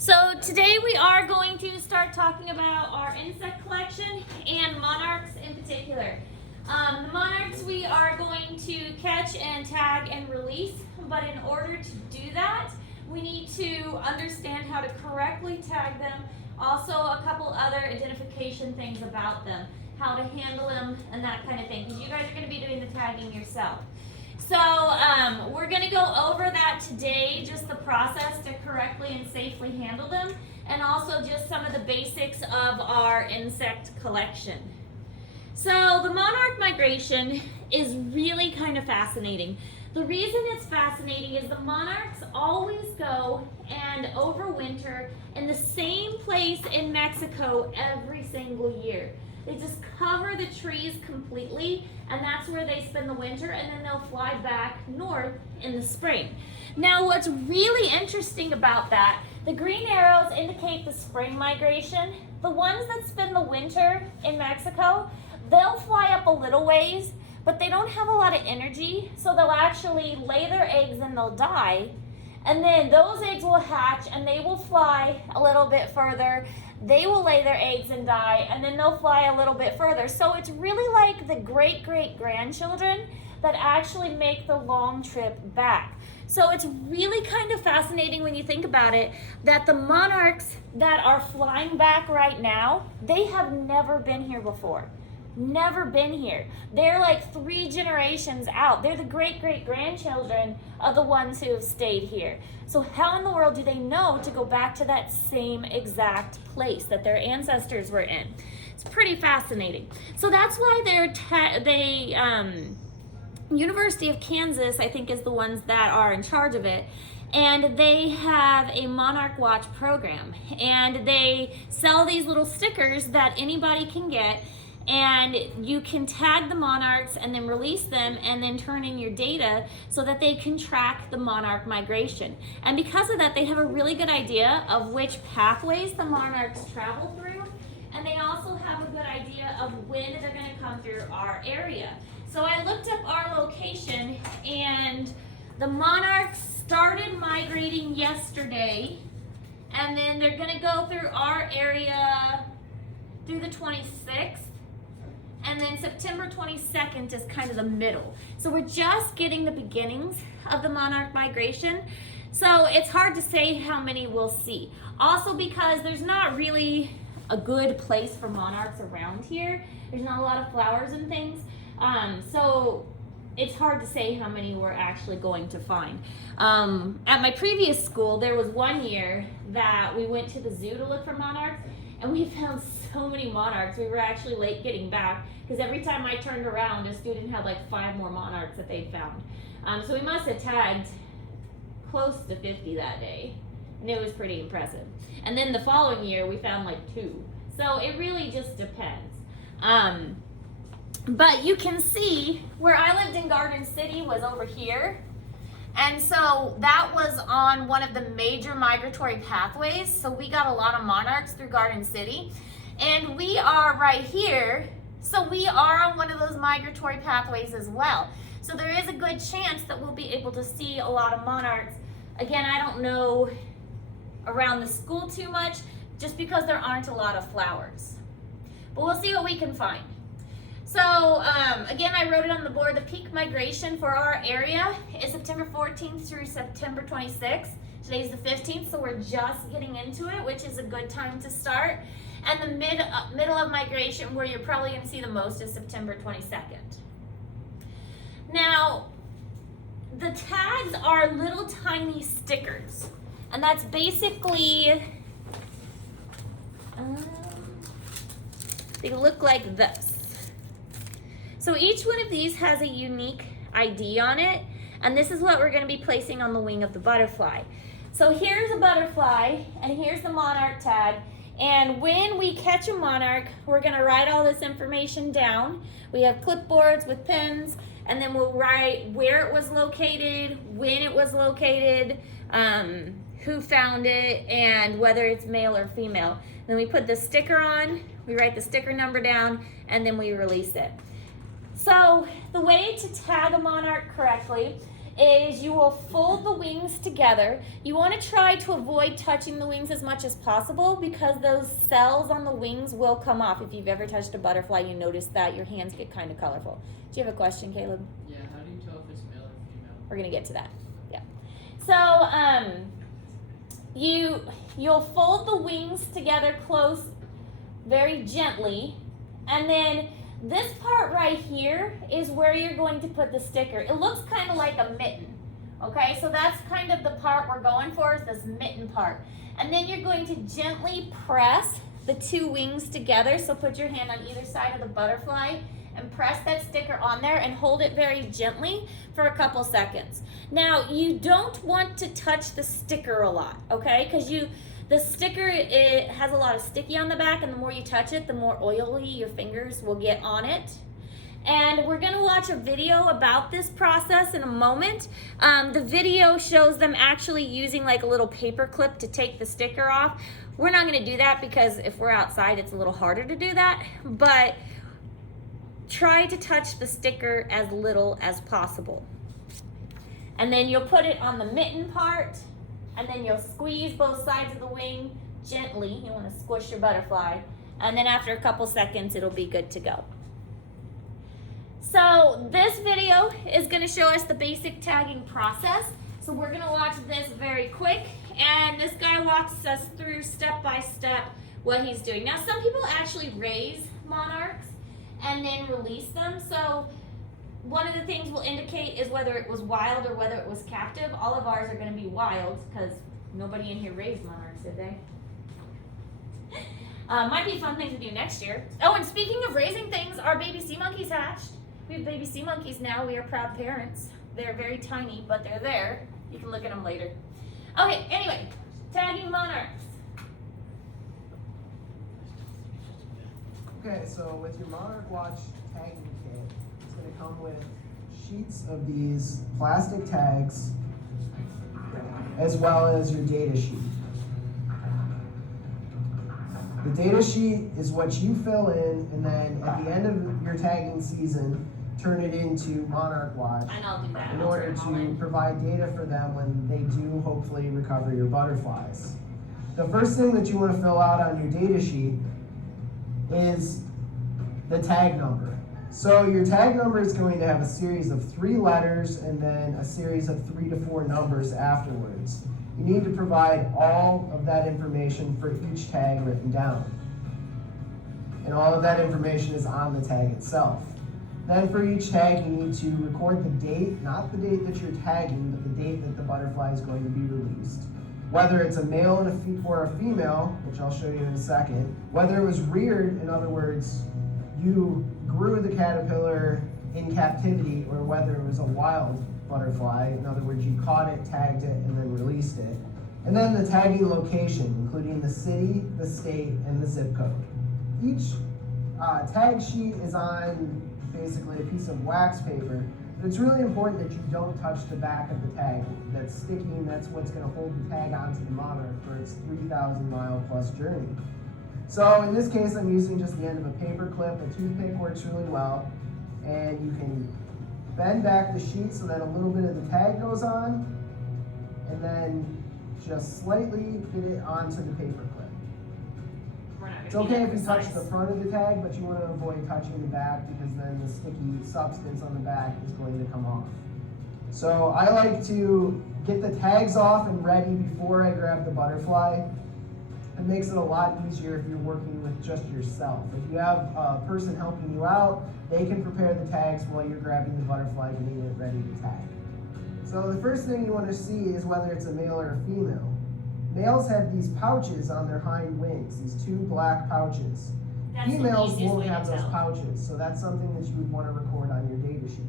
So today we are going to start talking about our insect collection and monarchs in particular. The monarchs we are going to catch and tag and release, but in order to do that, we need to understand how to correctly tag them, also a couple other identification things about them, how to handle them and that kind of thing, because you guys are going to be doing the tagging yourself. So we're going to go over that today, just the process to correctly and safely handle them, and also just some of the basics of our insect collection. So the monarch migration is really kind of fascinating. The reason it's fascinating is the monarchs always go and overwinter in the same place in Mexico every single year. They just cover the trees completely, and that's where they spend the winter, and then they'll fly back north in the spring. Now, what's really interesting about that, the green arrows indicate the spring migration. The ones that spend the winter in Mexico, they'll fly up a little ways, but they don't have a lot of energy, so they'll actually lay their eggs and they'll die. And then those eggs will hatch and they will fly a little bit further. They will lay their eggs and die, and then they'll fly a little bit further. So it's really like the great-great-grandchildren that actually make the long trip back. So it's really kind of fascinating when you think about it, that the monarchs that are flying back right now, they have never been here before. Never been here. They're like 3 generations out. They're the great-great-grandchildren of the ones who have stayed here. So how in the world do they know to go back to that same exact place that their ancestors were in? It's pretty fascinating. So that's why University of Kansas, I think, is the ones that are in charge of it. And they have a Monarch Watch program. And they sell these little stickers that anybody can get, and you can tag the monarchs and then release them and then turn in your data so that they can track the monarch migration. And because of that, they have a really good idea of which pathways the monarchs travel through, and they also have a good idea of when they're going to come through our area. So I looked up our location, and the monarchs started migrating yesterday, and then they're going to go through our area through the 26th. And then September 22nd is kind of the middle. So we're just getting the beginnings of the monarch migration. So it's hard to say how many we'll see. Also because there's not really a good place for monarchs around here. There's not a lot of flowers and things. So it's hard to say how many we're actually going to find. At my previous school, there was one year that we went to the zoo to look for monarchs, and we found so many monarchs. We were actually late getting back because every time I turned around, a student had like 5 more monarchs that they'd found. So we must have tagged close to 50 that day, and it was pretty impressive. And then the following year, we found like 2. So it really just depends. But you can see where I lived in Garden City was over here. And so that was on one of the major migratory pathways. So we got a lot of monarchs through Garden City. And we are right here. So we are on one of those migratory pathways as well. So there is a good chance that we'll be able to see a lot of monarchs. Again, I don't know around the school too much, just because there aren't a lot of flowers. But we'll see what we can find. So again, I wrote it on the board. The peak migration for our area is September 14th through September 26th. Today's the 15th, so we're just getting into it, which is a good time to start. And the middle of migration, where you're probably going to see the most, is September 22nd. Now, the tags are little tiny stickers, and that's basically, they look like this. So each one of these has a unique ID on it, and this is what we're going to be placing on the wing of the butterfly. So here's a butterfly, and here's the monarch tag, and when we catch a monarch, we're going to write all this information down. We have clipboards with pens, and then we'll write where it was located, when it was located, who found it, and whether it's male or female. Then we put the sticker on, we write the sticker number down, and then we release it. So the way to tag a monarch correctly is you will fold the wings together. You want to try to avoid touching the wings as much as possible because those cells on the wings will come off. If you've ever touched a butterfly, you notice that your hands get kind of colorful. Do you have a question, Caleb? Yeah, how do you tell if it's male or female? We're going to get to that. Yeah. So you'll fold the wings together close very gently, and then this part right here is where you're going to put the sticker. It looks kind of like a mitten, okay? So that's kind of the part we're going for, is this mitten part. And then you're going to gently press the two wings together. So put your hand on either side of the butterfly and press that sticker on there and hold it very gently for a couple seconds. Now, you don't want to touch the sticker a lot, okay? Because the sticker, it has a lot of sticky on the back, and the more you touch it, the more oily your fingers will get on it. And we're gonna watch a video about this process in a moment. The video shows them actually using like a little paper clip to take the sticker off. We're not gonna do that because if we're outside, it's a little harder to do that, but try to touch the sticker as little as possible. And then you'll put it on the mitten part, and then you'll squeeze both sides of the wing gently. You want to squish your butterfly. And then after a couple seconds, it'll be good to go. So this video is going to show us the basic tagging process. So we're going to watch this very quick. And this guy walks us through step by step what he's doing. Now, some people actually raise monarchs and then release them. So one of the things we'll indicate is whether it was wild or whether it was captive. All of ours are going to be wild because nobody in here raised monarchs, did they? Might be a fun thing to do next year. Oh, and speaking of raising things, our baby sea monkeys hatched. We have baby sea monkeys now. We are proud parents. They're very tiny, but they're there. You can look at them later. Okay, anyway, tagging monarchs. Okay, so with your Monarch Watch tagging kit, it's going to come with sheets of these plastic tags as well as your data sheet. The data sheet is what you fill in, and then at the end of your tagging season, turn it into Monarch Watch And I'll do that. in order to provide data for them when they do hopefully recover your butterflies. The first thing that you want to fill out on your data sheet is the tag number. So your tag number is going to have a series of 3 letters and then a series of 3 to 4 numbers afterwards. You need to provide all of that information for each tag written down. And all of that information is on the tag itself. Then for each tag, you need to record the date, not the date that you're tagging, but the date that the butterfly is going to be released. Whether it's a male or a female, which I'll show you in a second, whether it was reared, in other words, you grew the caterpillar in captivity, or whether it was a wild butterfly, in other words, you caught it, tagged it, and then released it. And then the tagging location, including the city, the state, and the zip code. Each tag sheet is on basically a piece of wax paper. But it's really important that you don't touch the back of the tag. That's sticky, and that's what's going to hold the tag onto the monarch for its 3,000-mile plus journey. So in this case, I'm using just the end of a paper clip. A toothpick works really well. And you can bend back the sheet so that a little bit of the tag goes on, and then just slightly get it onto the paper clip. It's okay if you touch the front of the tag, but you want to avoid touching the back because then the sticky substance on the back is going to come off. So I like to get the tags off and ready before I grab the butterfly. It makes it a lot easier if you're working with just yourself. If you have a person helping you out, they can prepare the tags while you're grabbing the butterfly, getting it ready to tag. So the first thing you want to see is whether it's a male or a female. Males have these pouches on their hind wings, these 2 black pouches. That's Females the easiest won't way to have those tell. pouches, so that's something that you would want to record on your data sheet.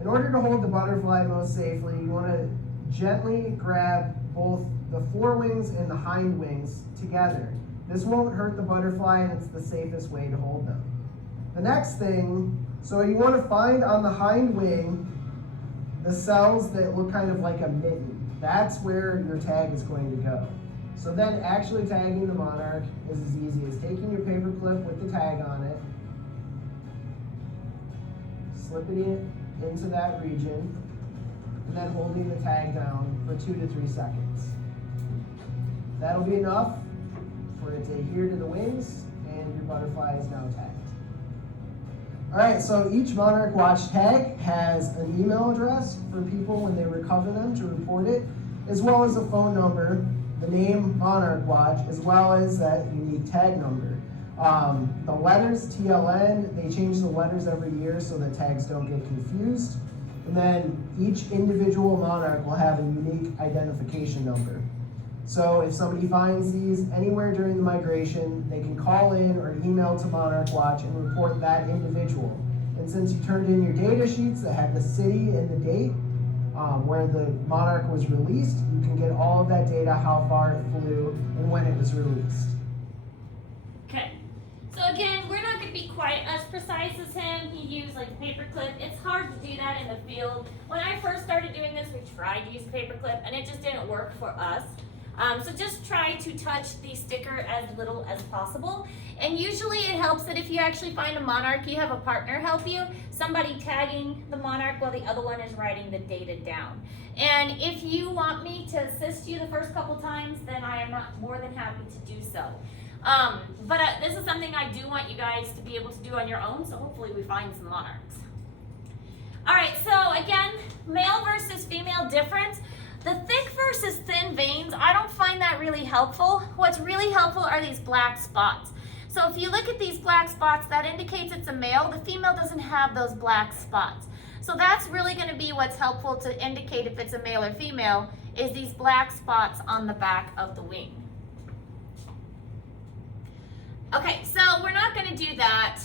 In order to hold the butterfly most safely, you want to gently grab both the forewings and the hind wings together. This won't hurt the butterfly, and it's the safest way to hold them. The next thing, so you want to find on the hind wing the cells that look kind of like a mitten. That's where your tag is going to go. So then actually tagging the monarch is as easy as taking your paper clip with the tag on it, slipping it into that region, and then holding the tag down for 2 to 3 seconds. That'll be enough for it to adhere to the wings, and your butterfly is now tagged. All right, so each Monarch Watch tag has an email address for people when they recover them to report it, as well as a phone number, the name Monarch Watch, as well as that unique tag number. The letters, TLN, they change the letters every year so the tags don't get confused. And then each individual Monarch will have a unique identification number. So if somebody finds these anywhere during the migration, they can call in or email to Monarch Watch and report that individual. And since you turned in your data sheets that had the city and the date where the Monarch was released, you can get all of that data, how far it flew, and when it was released. Okay. So again, we're not going to be quite as precise as him. He used like a paperclip. It's hard to do that in the field. When I first started doing this, we tried to use a paperclip, and it just didn't work for us. So just try to touch the sticker as little as possible. And usually it helps that if you actually find a Monarch, you have a partner help you, somebody tagging the Monarch while the other one is writing the data down. And if you want me to assist you the first couple times, then I am more than happy to do so. But this is something I do want you guys to be able to do on your own, so hopefully we find some Monarchs. All right, so again, male versus female difference. The thick versus thin veins, I don't find that really helpful. What's really helpful are these black spots. So if you look at these black spots, that indicates it's a male. The female doesn't have those black spots. So that's really going to be what's helpful to indicate if it's a male or female, is these black spots on the back of the wing. Okay, so we're not going to do that.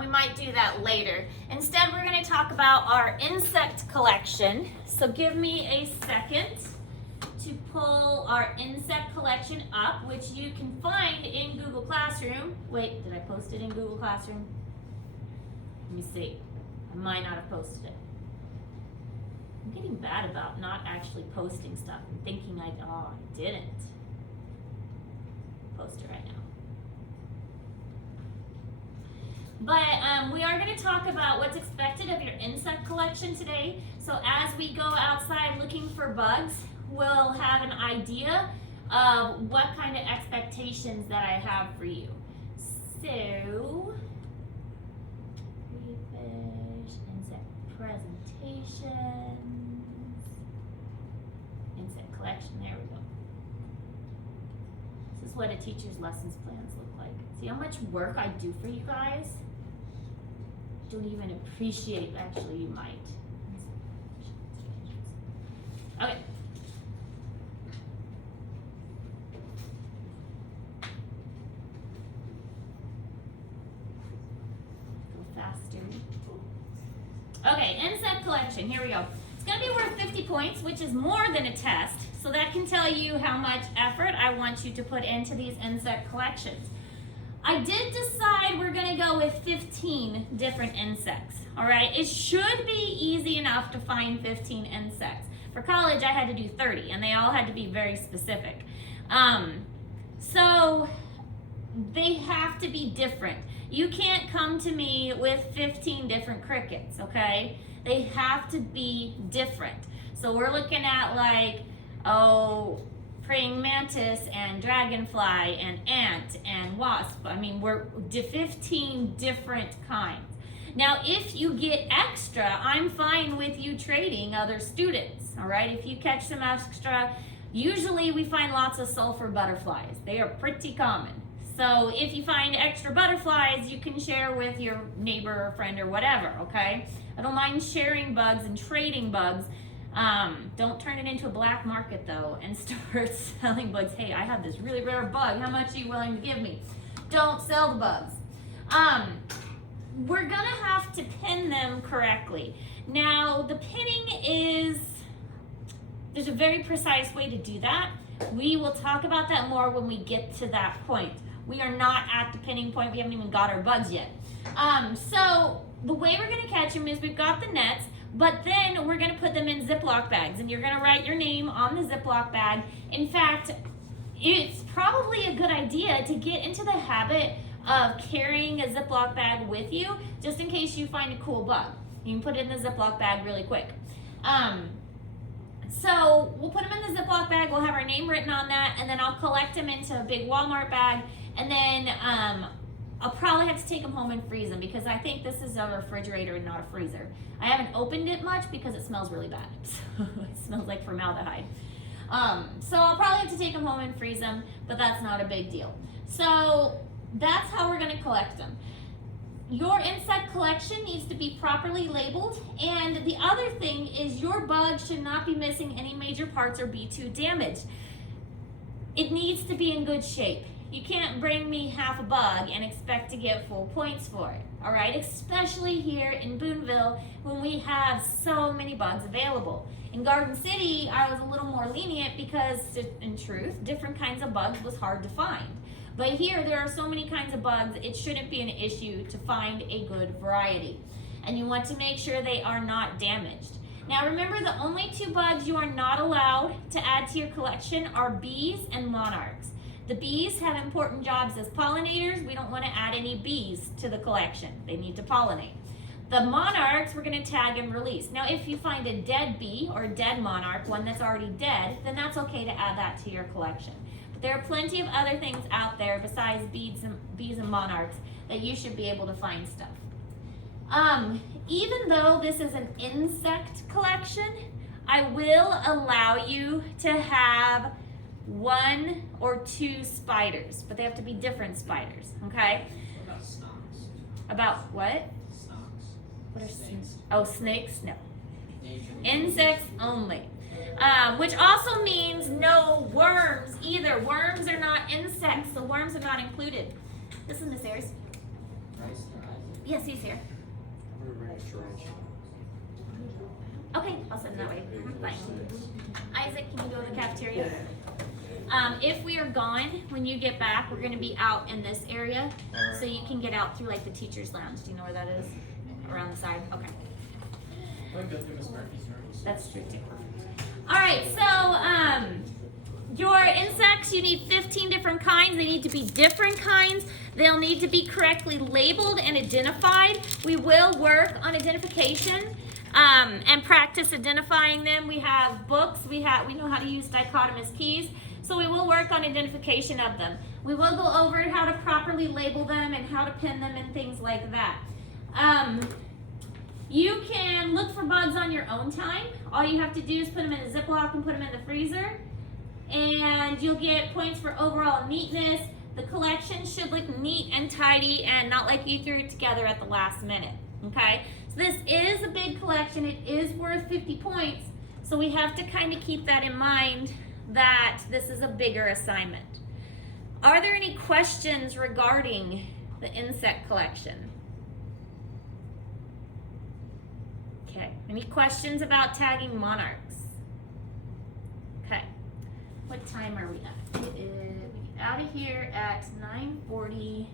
We might do that later. Instead, we're going to talk about our insect collection. So give me a second to pull our insect collection up, which you can find in Google Classroom. Wait, did I post it in Google Classroom? Let me see. I might not have posted it. I'm getting bad about not actually posting stuff and thinking I didn't. Post it right now. But we are going to talk about what's expected of your insect collection today. So as we go outside looking for bugs, we'll have an idea of what kind of expectations that I have for you. So, fish, insect presentations, insect collection, there we go. This is what a teacher's lessons plans look like. See how much work I do for you guys? Don't even appreciate, actually you might. Okay. Go faster. Okay, insect collection, here we go. It's gonna be worth 50 points, which is more than a test. So that can tell you how much effort I want you to put into these insect collections. I did decide we're gonna go with 15 different insects, all right? It should be easy enough to find 15 insects. For college, I had to do 30, and they all had to be very specific. So they have to be different. You can't come to me with 15 different crickets, okay? They have to be different. So we're looking at like, praying mantis and dragonfly and ant and wasp. I mean, we're 15 different kinds. Now, if you get extra, I'm fine with you trading other students, all right? If you catch some extra, usually we find lots of sulfur butterflies. They are pretty common. So if you find extra butterflies, you can share with your neighbor or friend or whatever, okay? I don't mind sharing bugs and trading bugs. Don't turn it into a black market though and start selling bugs. Hey, I have this really rare bug. How much are you willing to give me? Don't sell the bugs. We're gonna have to pin them correctly. Now, the pinning is, there's a very precise way to do that. We will talk about that more when we get to that point. We are not at the pinning point. We haven't even got our bugs yet. So the way we're gonna catch them is we've got the nets, but then we're gonna put them in Ziploc bags, and you're gonna write your name on the Ziploc bag. In fact, it's probably a good idea to get into the habit of carrying a Ziploc bag with you, just in case you find a cool bug. You can put it in the Ziploc bag really quick. So we'll put them in the Ziploc bag. We'll have our name written on that, and then I'll collect them into a big Walmart bag, and then I'll probably have to take them home and freeze them because I think this is a refrigerator and not a freezer. I haven't opened it much because it smells really bad. It smells like formaldehyde. So I'll probably have to take them home and freeze them, but that's not a big deal. So that's how we're going to collect them. Your insect collection needs to be properly labeled, and the other thing is your bug should not be missing any major parts or be too damaged. It needs to be in good shape. You can't bring me half a bug and expect to get full points for it, all right? Especially here in Boonville when we have so many bugs available. In Garden City, I was a little more lenient because, in truth, different kinds of bugs was hard to find. But here, there are so many kinds of bugs, it shouldn't be an issue to find a good variety. And you want to make sure they are not damaged. Now remember, the only two bugs you are not allowed to add to your collection are bees and monarchs. The bees have important jobs as pollinators. We don't want to add any bees to the collection. They need to pollinate. The monarchs we're going to tag and release. Now if you find a dead bee or a dead monarch, one that's already dead, then that's okay to add that to your collection. There are plenty of other things out there besides bees and monarchs that you should be able to find stuff. Even though this is an insect collection, I will allow you to have 1 or 2 spiders, but they have to be different spiders, okay? What about snakes? About what? Snakes. What are Snakes. Oh, snakes? No. Nature. Insects only. Which also means no worms either. Worms are not insects, so worms are not included. This is Miss Ayers. Yes, he's here. Okay, I'll send him that way. Bye. Isaac, can you go to the cafeteria? If we are gone, when you get back, we're going to be out in this area, so you can get out through like the teacher's lounge. Do you know where that is? Around the side? Okay. I'll go through Miss Murphy's room. That's true too. All right, so your insects, you need 15 different kinds. They need to be different kinds. They'll need to be correctly labeled and identified. We will work on identification and practice identifying them. We have books. We know how to use dichotomous keys. So we will work on identification of them. We will go over how to properly label them and how to pin them and things like that. You can look for bugs on your own time. All you have to do is put them in a Ziploc and put them in the freezer. And you'll get points for overall neatness. The collection should look neat and tidy and not like you threw it together at the last minute, okay? So this is a big collection. It is worth 50 points. So we have to kind of keep that in mind that this is a bigger assignment. Are there any questions regarding the insect collection? Okay, any questions about tagging monarchs? Okay, what time are we at? We get out of here at 9:40.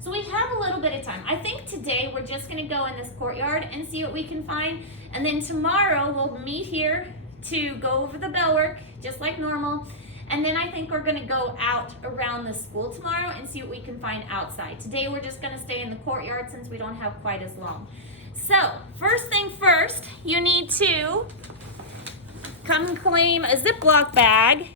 So we have a little bit of time. I think today we're just gonna go in this courtyard and see what we can find. And then tomorrow we'll meet here to go over the bell work, just like normal. And then I think we're gonna go out around the school tomorrow and see what we can find outside. Today we're just gonna stay in the courtyard since we don't have quite as long. So, first thing first, you need to come claim a Ziploc bag